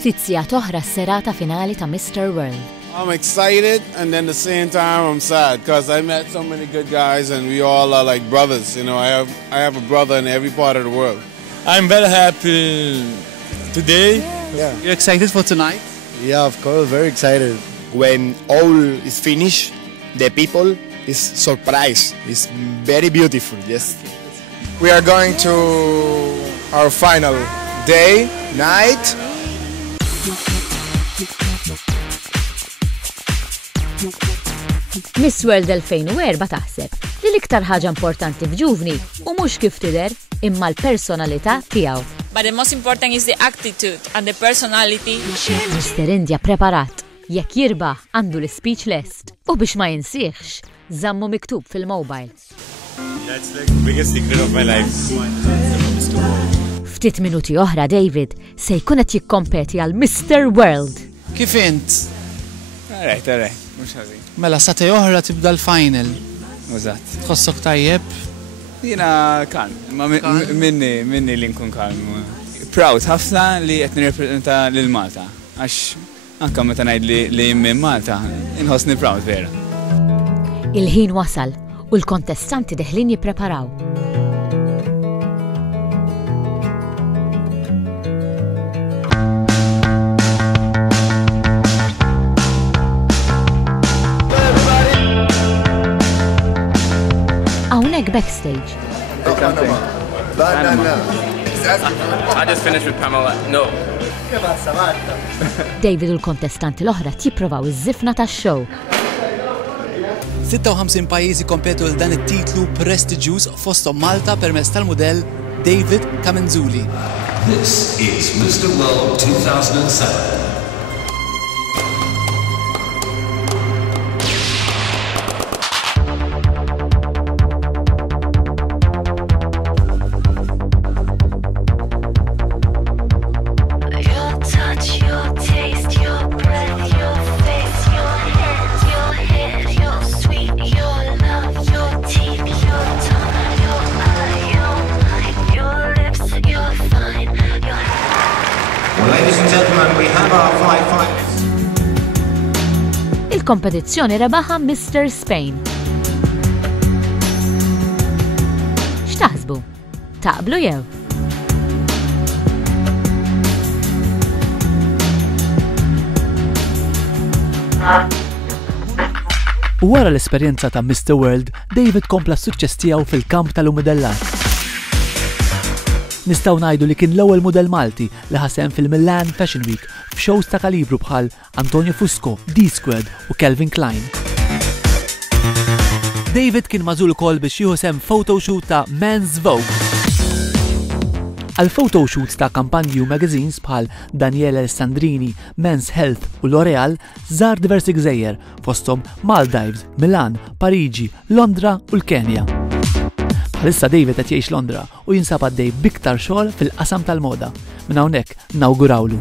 Ftit sigħat oħra s-serata finali ta' Mr. World. I'm excited and then at the same time I'm sad because I met so many good guys and we all are like brothers. You know, I have a brother in every part of the world. I'm very happy today. Yeah. You're excited for tonight? Yeah, of course, very excited. When all is finished, the people is surprised. It's very beautiful, yes. We are going to our final day, night. Miss World 2004 taħseb li l-iktar ħaġa importanti f'ġuvni u mhux kif tidher imma l-personalità tiegħu. But the most important is the attitude and the personality. Mr. India preparat, jekk jirbaħ għandu l-speech list u biex ma jinsieħx żammu miktub fil-mobile. That's like the biggest secret of my life. Ftit minuti oħra David se jkun qed jikkompeti għal Mr. World. Kif int? Alright, mhux ħażin. Mela satej oħra tibda l-final. Użatt. Tħossok tajjeb? Jiena kalm, ma minni li nkun kalm. Proud ħafna li qed nirrepreżenta lil Malta. Għax anke meta ngħid li minn Malta, inħossni proud vera. Il-ħin wasal u l-kontestanti deħlin jippreparaw. Hawnhekk backstage. I just finished with Pamela. No. David u l-kontestanti l-oħra jipprovaw iż-żifna tax-show. 56 pajjiżi kompetu l dan it-titlu prestiġjuż fosthom Malta permezz tal-mudell David Camenzuli. This is Mr. World 2007. Il-kompetizzjoni rebaħa Mr. Spain. X'taħsbu? Taqblu jew? Wara l-esperjenza ta' Mr. World, David kompla s-suċċess tiegħu fil-kamp tal-umodellat. Nistgħu ngħidu li kien l-ewwel mudell Malti li ħasem fil-Milan Fashion Week f'shows ta' kalibru bħal Antonio Fusco, D-Squared u Calvin Klein. David kien magħżul ukoll biex jieħu sehem photoshoot ta' Men's Vogue. Għal photoshoots ta' kampanji u magazines bħal Daniele Alessandrini, Men's Health u L'Oreal żar diversi gżejjer fosthom Maldives, Milan, Pariġi, Londra u l-Kenja. Bħalissa David qed jgħix Londra u jinsab għaddej biktar xogħol fil-qasam tal-moda. Minn hawnhekk nawgurawlu.